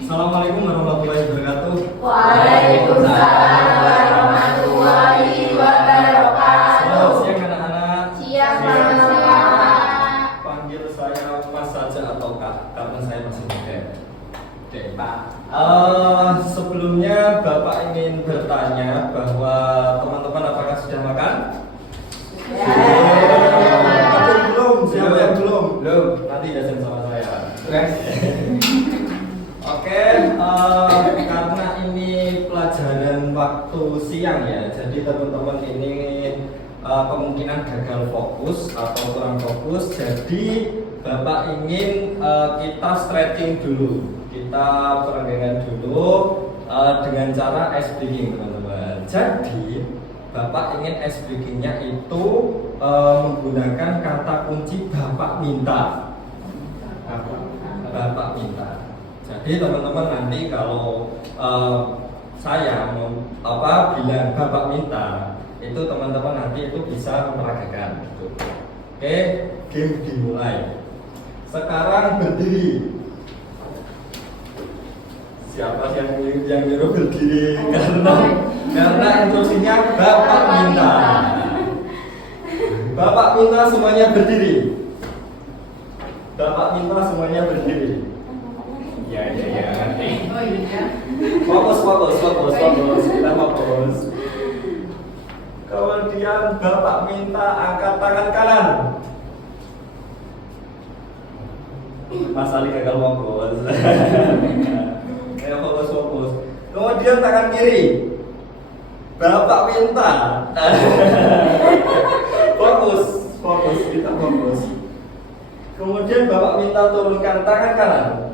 Assalamualaikum warahmatullahi wabarakatuh. Waalaikumsalam warahmatullahi wabarakatuh. Selamat siang anak-anak. Siang Pak. Panggil saya Mas saja atau Kak, karena saya masih muda. Oke Pak. Sebelumnya Bapak ingin bertanya bahwa teman-teman apakah sudah makan? Belum. Siapa yang belum? Belum. Nanti jajan sama saya. Oke, karena ini pelajaran waktu siang ya, jadi teman-teman ini kemungkinan gagal fokus atau kurang fokus. Jadi Bapak ingin kita stretching dulu, kita perenggangan dulu dengan cara ice breathing teman-teman. Jadi Bapak ingin ice breathingnya itu menggunakan kata kunci Bapak minta. Bapak minta. Jadi teman-teman nanti kalau saya bilang Bapak minta, itu teman-teman nanti itu bisa memperagakan gitu. Oke, game dimulai. Sekarang berdiri. Siapa yang nyuruh berdiri? Karena instruksinya Bapak minta. Bapak minta semuanya berdiri. Bapak minta semuanya berdiri. Ya, nanti. Oh iya. Fokus. Kita fokus. Kemudian Bapak minta angkat tangan kanan. Mas Ali gagal fokus. Ayo fokus. Kemudian tangan kiri. Bapak minta. Fokus, kita fokus. Kemudian Bapak minta turunkan tangan kanan.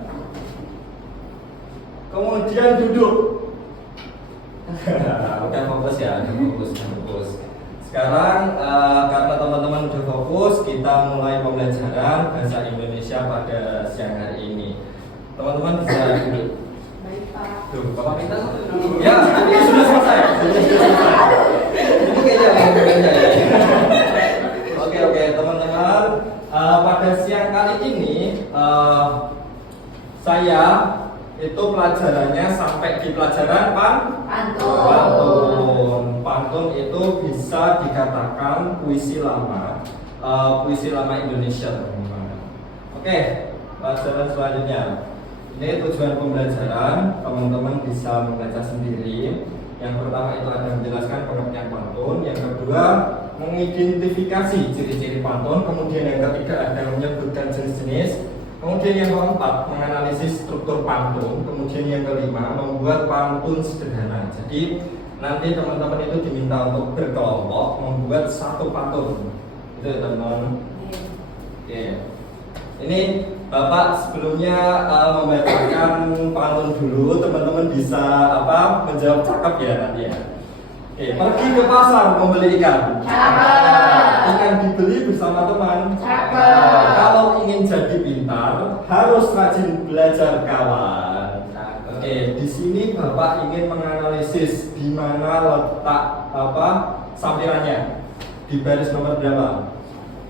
Kemudian duduk. Udah fokus ya, fokus. Sekarang karena teman-teman udah fokus, kita mulai pembelajaran bahasa Indonesia pada siang hari ini. Teman-teman bisa duduk. Baik Pak. Tuh, Bapak minta. Ya, ini sudah selesai. Ini kayaknya ya. Oke, teman-teman. Pada siang kali ini saya itu pelajarannya sampai di pelajaran pantun itu bisa dikatakan puisi lama Indonesia teman-teman. Oke, pelajaran selanjutnya ini tujuan pembelajaran teman-teman bisa membaca sendiri. Yang pertama itu ada menjelaskan pengertian pantun, yang kedua mengidentifikasi ciri-ciri pantun, kemudian yang ketiga ada menyebutkan jenis-jenis, kemudian yang keempat menganalisis struktur pantun, kemudian yang kelima membuat pantun sederhana. Jadi nanti teman-teman itu diminta untuk berkelompok membuat satu pantun. Itu ya teman-teman. Oke. Ini Bapak sebelumnya membacakan pantun dulu, teman-teman bisa menjawab cakep ya nanti ya. Oke, pergi ke pasar membeli ikan. Cakep. Ikan dibeli bersama teman. Cakep. Kalau ingin jadi pintar, harus rajin belajar kawan. Oke, di sini Bapak ingin menganalisis di mana letak sampirannya. Di baris nomor berapa?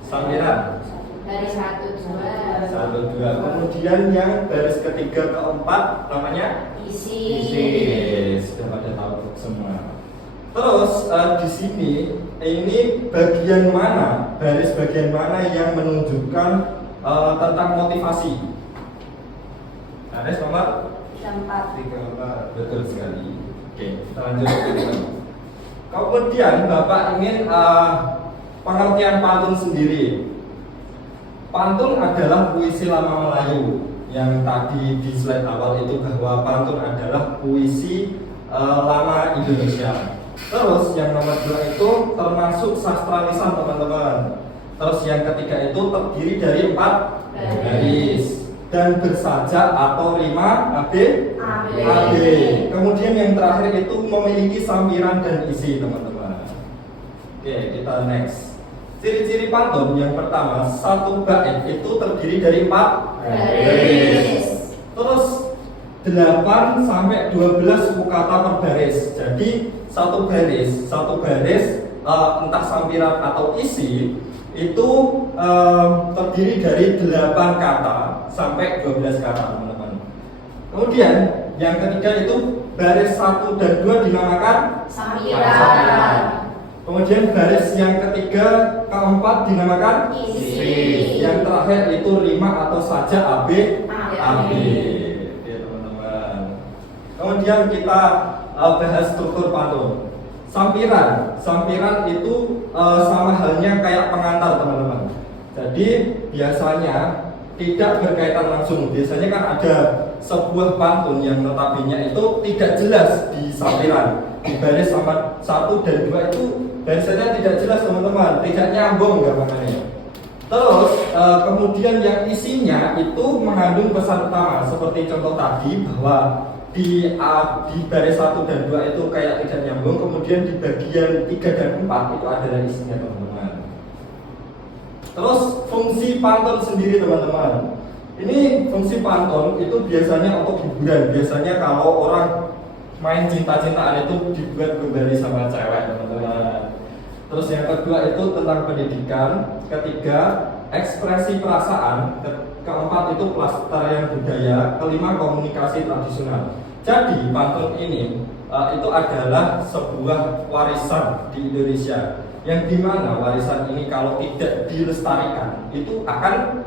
Sampiran. Dari 1, 2. 1, 2. Kemudian yang baris ketiga keempat namanya Isi. Sudah pada tahu semua. Terus di sini ini bagian mana, baris bagian mana yang menunjukkan tentang motivasi? Baris nomor 3. Betul sekali. Oke, kita lanjut. Kemudian Bapak ingin pengertian pantun sendiri. Pantun adalah puisi lama Melayu. Yang tadi di slide awal itu bahwa pantun adalah puisi lama Indonesia. Terus yang nomor 2 itu termasuk sastra lisan teman-teman. Terus yang ketiga itu terdiri dari 4 baris dan bersajak atau rima AB. Kemudian yang terakhir itu memiliki sampiran dan isi teman-teman. Oke, kita next. Ciri-ciri pantun yang pertama, satu bait itu terdiri dari 4 baris. Terus 8 sampai 12 kata per baris. Jadi satu baris entah sampiran atau isi itu terdiri dari 8 kata sampai 12 kata teman-teman. Kemudian yang ketiga itu baris 1 dan 2 dinamakan Sampiran. Kemudian baris yang ketiga, keempat dinamakan Isi. Yang terakhir itu rima atau saja AB. AB. Oke teman-teman. Kemudian kita bahas struktur pantun. Sampiran itu sama halnya kayak pengantar teman-teman. Jadi biasanya tidak berkaitan langsung. Biasanya kan ada sebuah pantun yang notabene itu tidak jelas di sampiran. Di baris sama 1 dan 2 itu barisannya tidak jelas teman-teman, tidak nyambung gambarannya. Terus kemudian yang isinya itu mengandung pesan utama seperti contoh tadi bahwa di baris 1 dan 2 itu kayak tidak nyambung, kemudian di bagian 3 dan 4 itu adalah isinya teman-teman. Terus fungsi pantun sendiri teman-teman. Ini fungsi pantun itu biasanya untuk hiburan. Biasanya kalau orang main cinta-cintaan itu dibuat kembali sama cewek teman-teman. Terus yang kedua itu tentang pendidikan. Ketiga ekspresi perasaan. Keempat itu pelestarian budaya. Kelima komunikasi tradisional. Jadi pantun ini itu adalah sebuah warisan di Indonesia, yang dimana warisan ini kalau tidak dilestarikan itu akan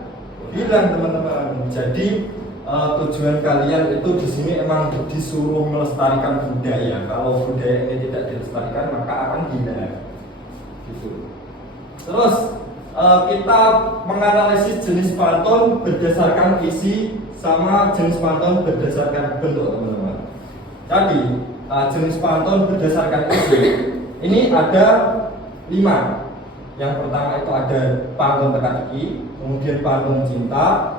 hilang teman-teman. Jadi tujuan kalian itu di sini emang disuruh melestarikan budaya. Kalau budaya ini tidak dilestarikan maka akan hilang. Gitu. Terus kita menganalisis jenis pantun berdasarkan isi sama jenis pantun berdasarkan bentuk teman-teman. Jadi jenis pantun berdasarkan isi ini ada 5. Yang pertama itu ada pantun teka-teki, kemudian pantun cinta,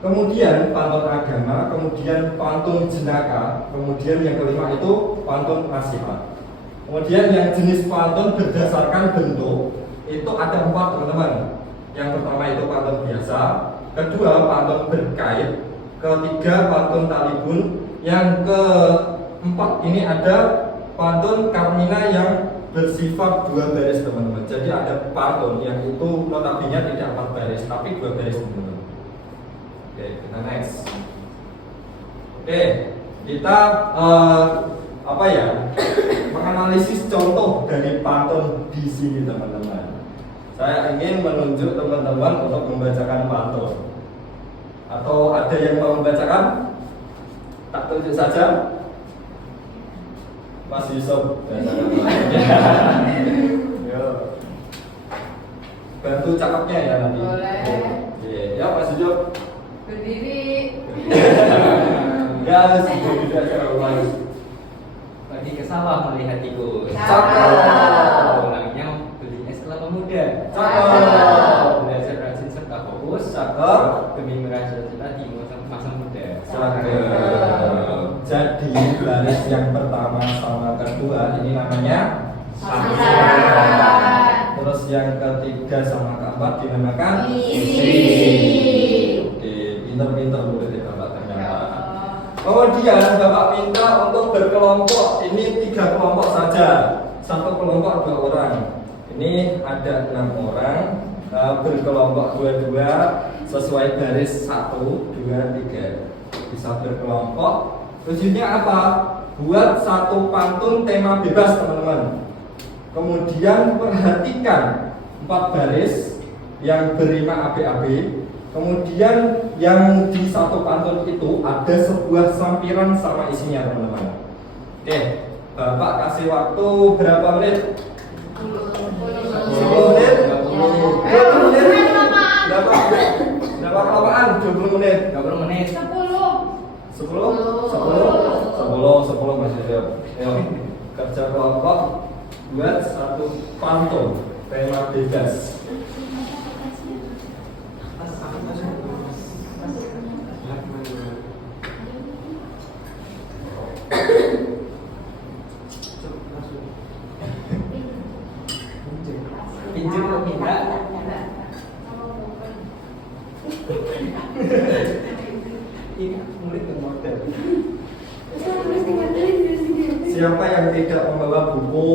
kemudian pantun agama, kemudian pantun jenaka, kemudian yang kelima itu pantun nasihat. Kemudian yang jenis pantun berdasarkan bentuk itu ada 4 teman-teman. Yang pertama itu pantun biasa, kedua pantun berkait, ketiga pantun talibun, yang keempat ini ada pantun karmina yang bersifat 2 baris teman-teman. Jadi ada pantun yang itu notabene tidak 4 baris tapi 2 baris teman-teman. Oke, kita next. Oke, kita menganalisis contoh dari pantun di sini teman-teman. Saya ingin menunjuk teman-teman untuk membacakan pantun. Atau ada yang mau membacakan? Tak tunjuk saja. Mas Yusuf, bantu cakapnya ya nanti. Boleh. Ya Mas Yusuf. Berdiri. Ya sudah acara Mas. Pergi ke sawah melihat tikus. Cakep. Pulangnya beli es kelapa muda. Cakep. Belajar rajin serta fokus. Cakep. Demi meraih cita-cita di masa muda. Cakep. Jadi baris yang pertama sama kedua ini namanya Sampiran. Terus yang ketiga sama keempat dinamakan Isi. Oke, pinter-pinter udah di Bapak ternyata. Kemudian Bapak minta untuk berkelompok. Ini 3 kelompok saja. Satu kelompok 2 orang. Ini ada 6 orang. Berkelompok 2-2 sesuai baris 1, 2, 3. Bisa berkelompok. Tujuannya apa? Buat satu pantun tema bebas teman-teman. Kemudian perhatikan 4 baris yang berima AB-AB. Kemudian yang di satu pantun itu ada sebuah sampiran sama isinya teman-teman. Oke, Bapak kasih waktu berapa menit? 10 menit? 20 menit? Berapa kelamaan? 20 menit? 20 menit. 10 masih ada. Ayo, kerja kelompok buat satu pantun tema bebas. Pinjam kok minta. Ini murid yang model. Siapa yang tidak membawa buku?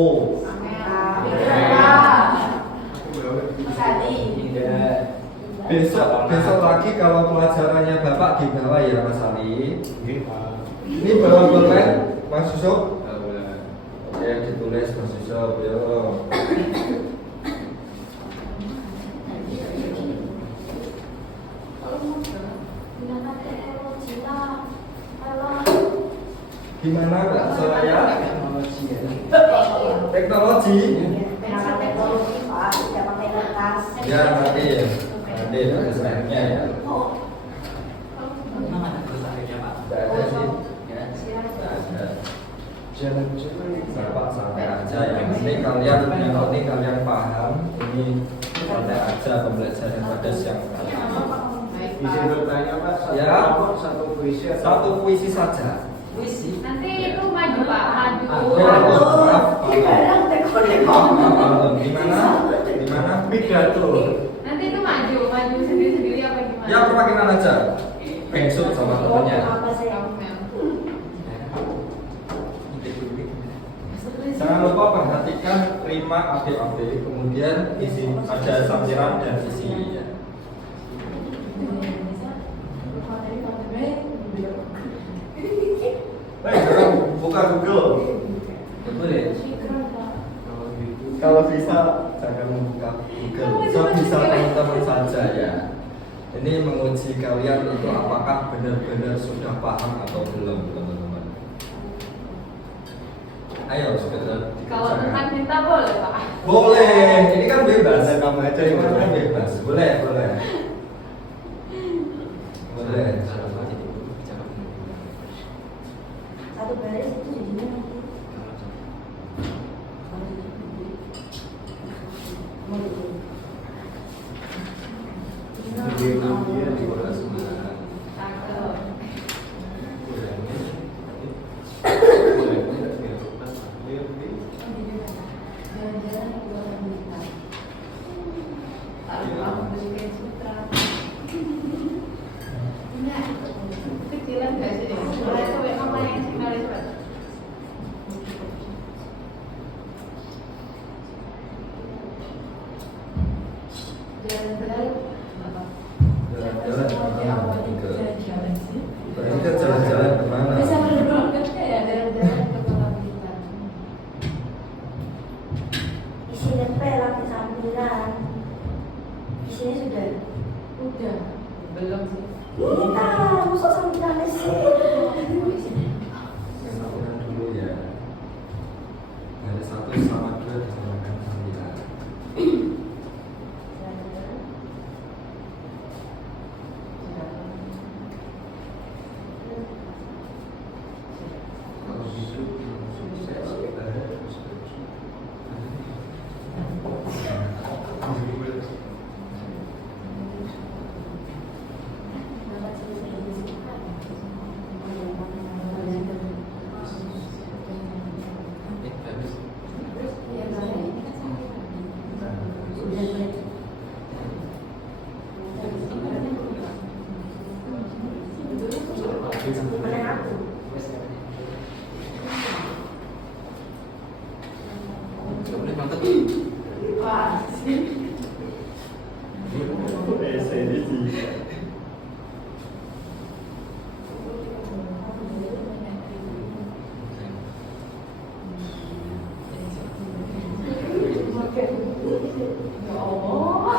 Indah. besok lagi kalau pelajarannya Bapak dibawa ya Mas Ali. Oke, Pak. Ini bawa pulpen Mas Yusuf. Boleh. Oke, ditulis Mas Yusuf. Yo. Gimana Kak Soraya? Teknologi ya. Teknologi? Penata teknologi Pak, tidak pakai kertas. Ya nanti ada slide-nya ya. Memang ada kesusahannya, Pak. Tidak ada sih. Ya. Tidak ada. Jalan-jalan. Bapak santai aja ya. Ini kalian yang penting kalian paham. Ini santai aja pembelajaran pada siang hari. Izin bertanya, Pak. Satu Ya. kelompok, satu puisi. atau- Satu puisi saja. puisi. Nanti itu maju Pak, maju. Maaf. Barang teknologi. Di mana? Di mana? Pidato. Nanti itu maju sendiri-sendiri apa gimana? Ya perwakilan aja. Pengsut sama temennya. Apa sih? Jangan lupa perhatikan rima ABAB, kemudian isi ada sampiran dan isinya. Sekarang buka Google. Boleh. Kalau bisa jangan membuka Google. So bisa teman-teman saja ya. Ini menguji kalian itu apakah benar-benar sudah paham atau belum, teman-teman. Ayo sekedar Kalau dikerjakan. bukan minta boleh Pak. Boleh, ini kan bebas. Kamu aja yang kan bebas. Boleh, boleh. Boleh. Satu baris itu jadinya nanti. Kecilan nggak sih? Mulai itu memang yang signalis Pak. Jalan-jalan. Jalan-jalan kemana? Berarti kan jalan-jalan kemana? Bisa berbeloknya ya jalan-jalan ke Kota Blitar. Isi nempel lagi sambilan. Isinya sudah. Udah. Belum sih. Kita masuk sambilan sih. Sampiran dulu ya. Ada 1 sama 2 disamakan sampiran. Kalau hidup belum sukses, kita harus Mana aku? Wah, sih. Ya Allah.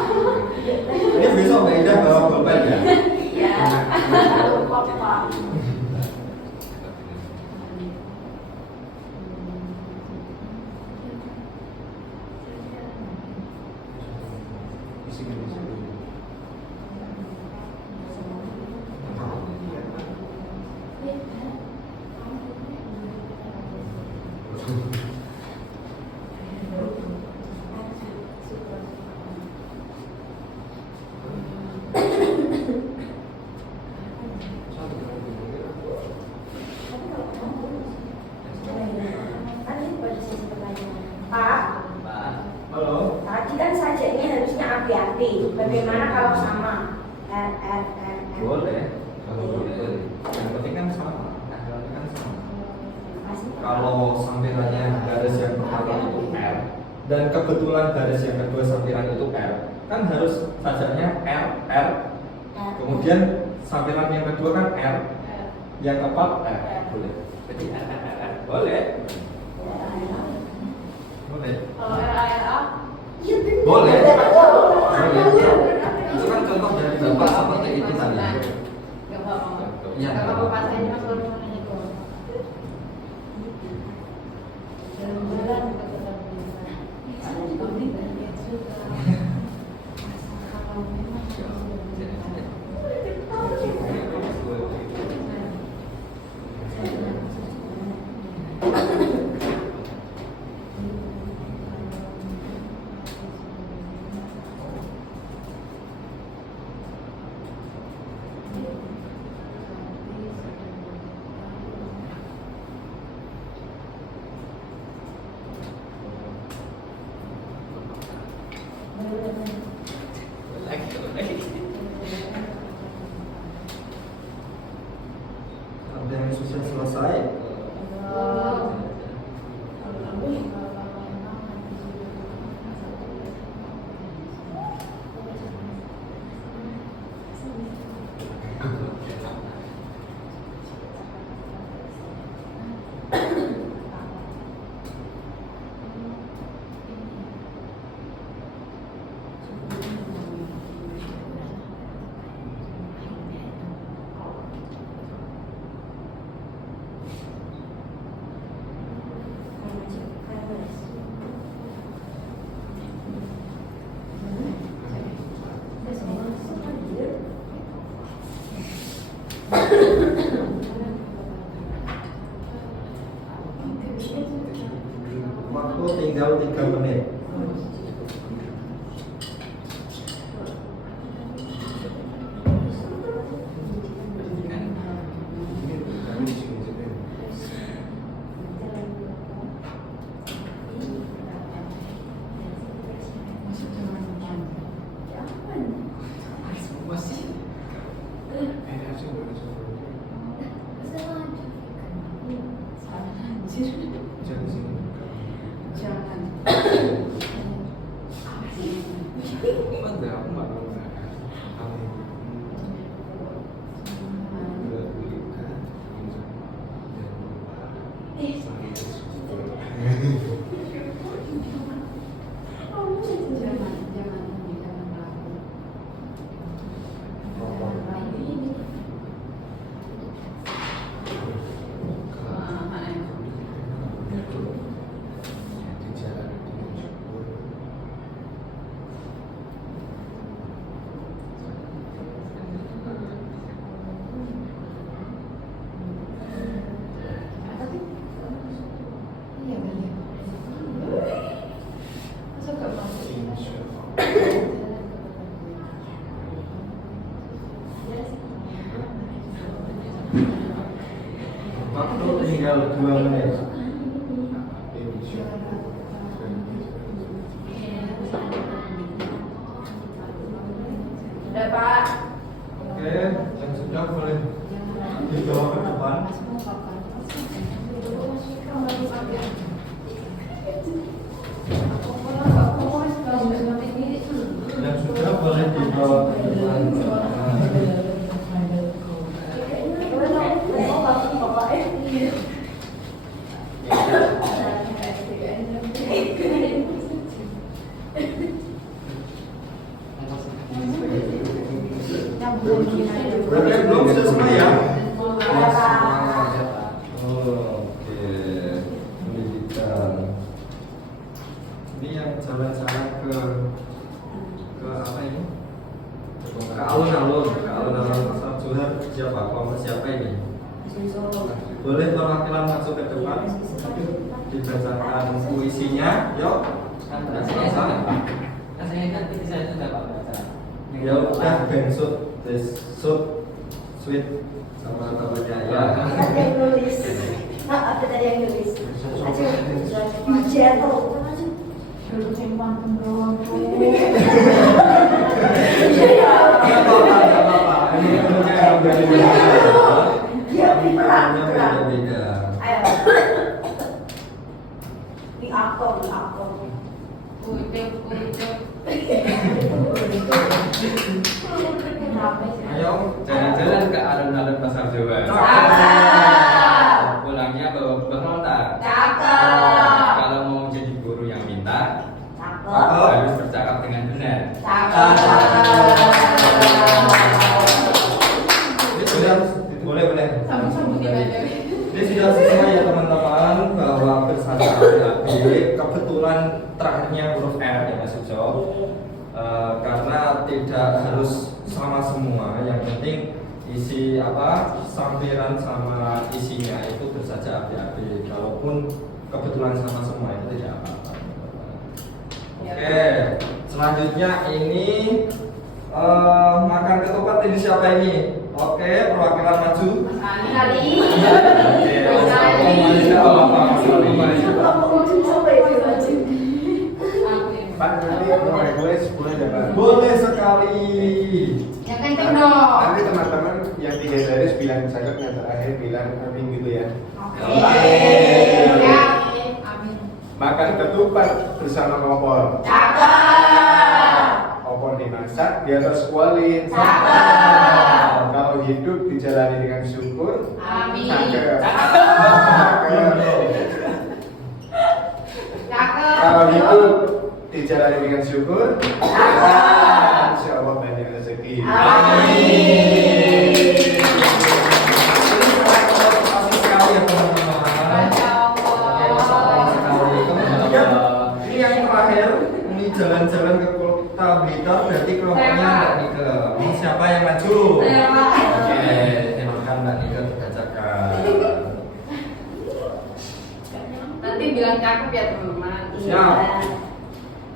Ini besok Mbak Ida bawa pulpen ya? Iya. Lupa Pak. Tadi pada sesi pertanyaan. Pak, Halo? tadi kan sajaknya harusnya hati-hati. Bagaimana kalau sama? Boleh. Kalau boleh. Yang penting kan sama. Yang penting kan sama. Kalau sampirannya garis yang pertama itu R dan kebetulan garis yang kedua sampiran itu R, kan harus sajaknya R, R. Kemudian sampaian yang kedua kan R, yang keempat R. Boleh. Jadi R, R, R, R. Boleh. Boleh. Kalau RARA Boleh. Itu kan contoh dari Bapak seperti itu tadi. nggak apa-apa. Iya. Nggak apa-apa pas aja mas baru mau nanya doang. Jalan-jalan ke tempat biasa. Tapi banyak juga. Kalau memang Ada yang susah selesai. Waktu tinggal 3 menit. Waktu tinggal 2 menit. Udah Pak. Oke, yang sudah boleh dibawa ke depan. Yang sudah boleh dibawa ke depan. Berarti belum sudah semua ya? Oke, pendidikan. Ini yang jalan-jalan ke apa ini? Ke alun-alun, Pasar Johar. Siapa? Kelompok siapa ini? Boleh perwakilan masuk ke depan, dibacakan puisinya. Yuk. Rasanya nanti saya sudah Pak baca. Ya udah, bengsut, sweet sama temannya ya. Ada yang nulis. Ada tadi yang nulis. Gentle. Dia berat. Ayo. Di aktor. Kutip. Ayo. Jalan-jalan ke alun-alun pasar Jawa. Cakep. Pulangnya bawa hontar. Cakep. Kalau mau jadi guru yang pintar, Cakep. harus bercakap dengan benar. Cakep. Ini sudah boleh. Sambut-sambutin aja. Ini sudah sesuai ya teman-teman bahwa bersaja adik-adik. Kebetulan terakhirnya huruf R ya Mas Ujo. Karena tidak harus sama semua, yang penting isi apa sampiran sama isinya itu bersaja adik-adik. Kalaupun kebetulan sama semua itu tidak apa-apa. Oke, selanjutnya ini makan ketupat ini siapa ini? Oke, perwakilan maju. Mas Ali. Kali. Oke, Mas Ali. Siapa Bapak Mas Ali? Aku ini. Pak, nanti boleh ya Pak? Boleh sekali. Yang kenceng dong. Nanti teman-teman yang 3 baris bilang cakep, yang terakhir bilang amin gitu ya. Oke. Ya. Amin. Makan ketupat bersama opor. Cakep. Opor dimasak di atas kuali. Cakep. Kalau hidup dijalani dengan syukur. Amin. Cakep. Cakep. Kalau hidup dijalani dengan syukur. Insya Allah banyak rezeki. Amin. Terima sekali ya teman-teman. Masya Allah. Kemudian ini yang terakhir, ini jalan-jalan ke kota Blitar, berarti kelompoknya Mbak Nike. Ini siapa yang maju? Saya, Pak. Oke, silakan Mbak Nike dibacakan. Nanti bilang cakep ya teman-teman. Siap.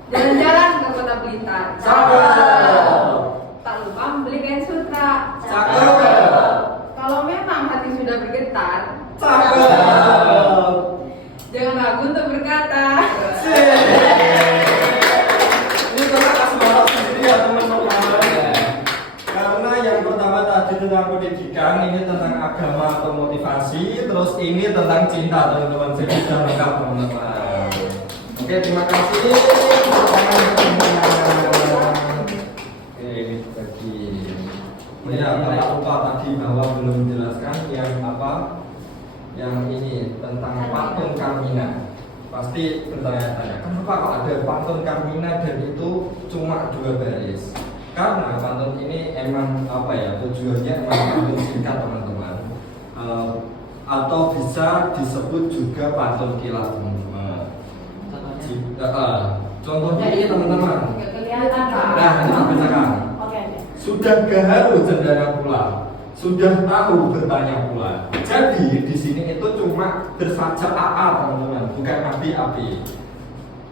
Jalan-jalan ke kota Blitar. Cakep. Tak lupa membeli kain sutra. Cakep. Kalau memang hati sudah bergetar, Cakep. jangan ragu untuk berkata. Ini tentang asmara sendiri ya teman-teman. Karena yang pertama tadi tentang pendidikan, ini tentang agama atau motivasi, terus ini tentang cinta teman-teman. Jadi sudah lengkap teman-teman. Oke, terima kasih. Oke, ini bagi. Oh ya, Bapak lupa tadi bahwa belum menjelaskan yang apa? Yang ini tentang pantun Carmina. Pasti bertanya-tanya, kenapa kok ada pantun Carmina dan itu cuma 2 baris? Karena pantun ini emang apa ya, tujuannya emang pantun singkat teman-teman. Atau bisa disebut juga pantun kilat teman-teman. Contohnya ini teman-teman. Nggak kelihatan Pak. Nah, ini tak bacakan. Oke. Sudah gaharu cendana pula, sudah tahu bertanya pula. Jadi di sini itu cuma bersaja AA teman-teman, bukan api-api.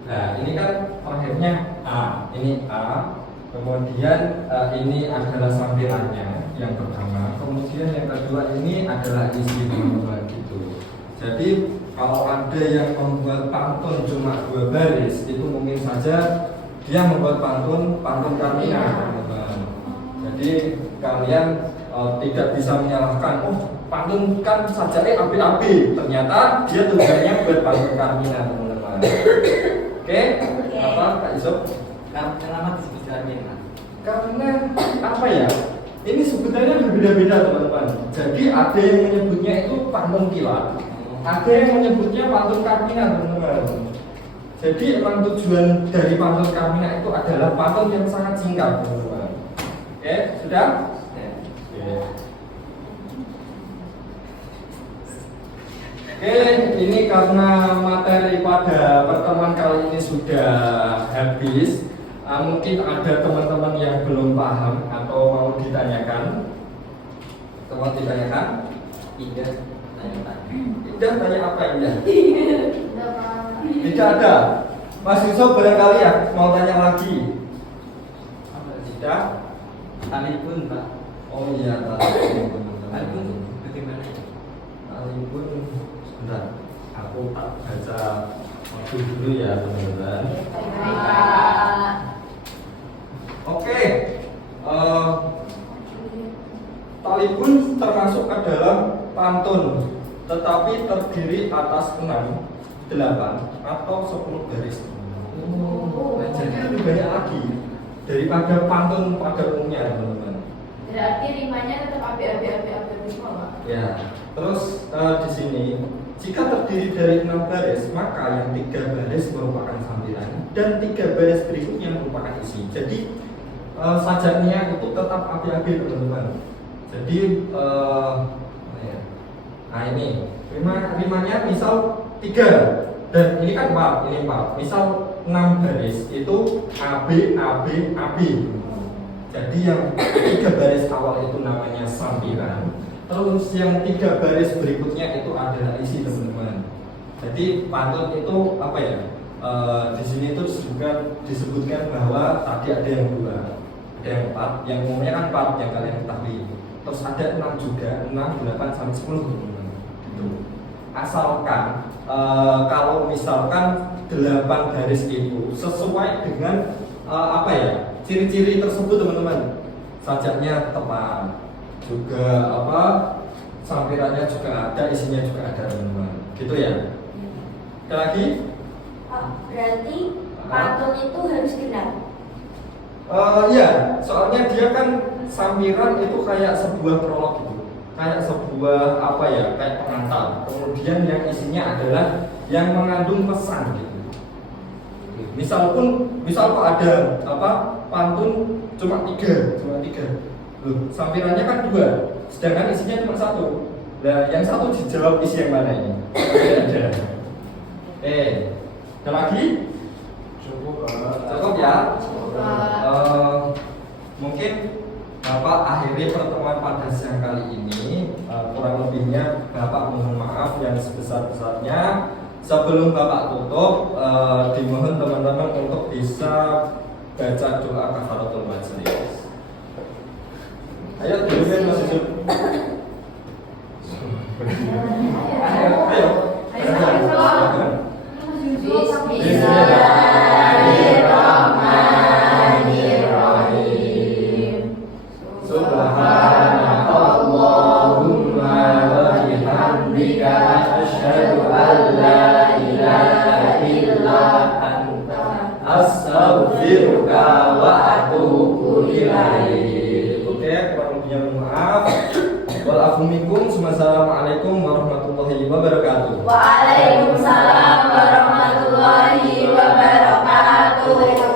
Nah ini kan terakhirnya A, ini A. Kemudian ini adalah sampirannya yang pertama. Kemudian yang kedua ini adalah isi teman-teman gitu. Jadi kalau ada yang membuat pantun cuma 2 baris, itu mungkin saja dia membuat pantun Carmina teman-teman. Jadi kalian tidak bisa menyalahkan, oh pantun kan sajane api-api, ternyata dia tujuannya buat pantun Carmina teman-teman. Oke, apa Kak Yusuf? Kenapa disebut Carmina? Karena apa ya? Ini sebenarnya berbeda-beda teman-teman. Jadi ada yang menyebutnya itu pantun kilat, ada yang menyebutnya pantun Carmina teman-teman. Jadi emang tujuan dari pantun Carmina itu adalah pantun yang sangat singkat teman-teman. Oke, sudah? Oke, ini karena materi pada pertemuan kali ini sudah habis. Mungkin ada teman-teman yang belum paham atau mau ditanyakan. Teman ditanyakan? Tidak. Indah tanya apa Indah? Tidak ada. Mas Yusuf barangkali ya mau tanya lagi. Tidak? Talipun Pak. Oh iya talipun. Talipun bagaimana? Talipun sebentar. Aku tak baca waktu dulu ya teman-teman. Oke. Talipun termasuk ke dalam pantun, tetapi terdiri atas 6, 8 atau 10 garis. Jadi lebih banyak lagi daripada pantun pada umumnya, teman-teman. Berarti rimanya tetap api semua, Pak. Ya, terus di sini jika terdiri dari 6 baris, maka yang 3 baris merupakan sambilan dan 3 baris berikutnya merupakan isi. Jadi sajaknya itu tetap api-api, teman-teman. Jadi nah ini rimanya misal 3 dan ini kan 4, ini 4. Misal 6 baris itu AB. Jadi yang 3 baris awal itu namanya sambilan. Terus yang 3 baris berikutnya itu adalah isi, teman-teman. Jadi pantun itu apa ya? Di sini itu disebutkan bahwa tadi ada yang 2, ada yang 4, yang umumnya kan 4 yang kalian ketahui. Terus ada 6 juga, 6, 8 sampai 10, teman-teman. Gitu. Asalkan kalau misalkan 8 baris itu sesuai dengan apa ya? Ciri-ciri tersebut, teman-teman. Sajaknya tepat. Juga apa sampirannya juga ada, isinya juga ada, teman-teman. Gitu ya. Ada lagi? Berarti pantun itu harus genap. Ya, soalnya dia kan sampiran itu kayak sebuah prolog gitu. Kayak sebuah apa ya, kayak pengantar. Kemudian yang isinya adalah yang mengandung pesan gitu. Misal kok ada apa pantun cuma 3. Loh, sampirannya kan 2, sedangkan isinya cuma 1. Nah, yang 1 dijawab isi yang mana ini? Ada. Ada lagi? Cukup Ya. Coba. Mungkin Bapak akhiri pertemuan pada siang kali ini. Kurang lebihnya Bapak mohon maaf yang sebesar-besarnya. Sebelum Bapak tutup, dimohon teman-teman untuk bisa baca doa kafaratul majelis. Ayo duluan Mas Yusuf. Ayo. Bismillahirrahmanirrahim. Subhanakallahumma wa bihamdika asyhadu an la ilaha illa anta astaghfiruka wa atubu ilaik. Oke, kurang lebihnya mohon maaf. Walafumikum. Assalamualaikum warahmatullahi wabarakatuh. Waalaikumsalam warahmatullahi wabarakatuh.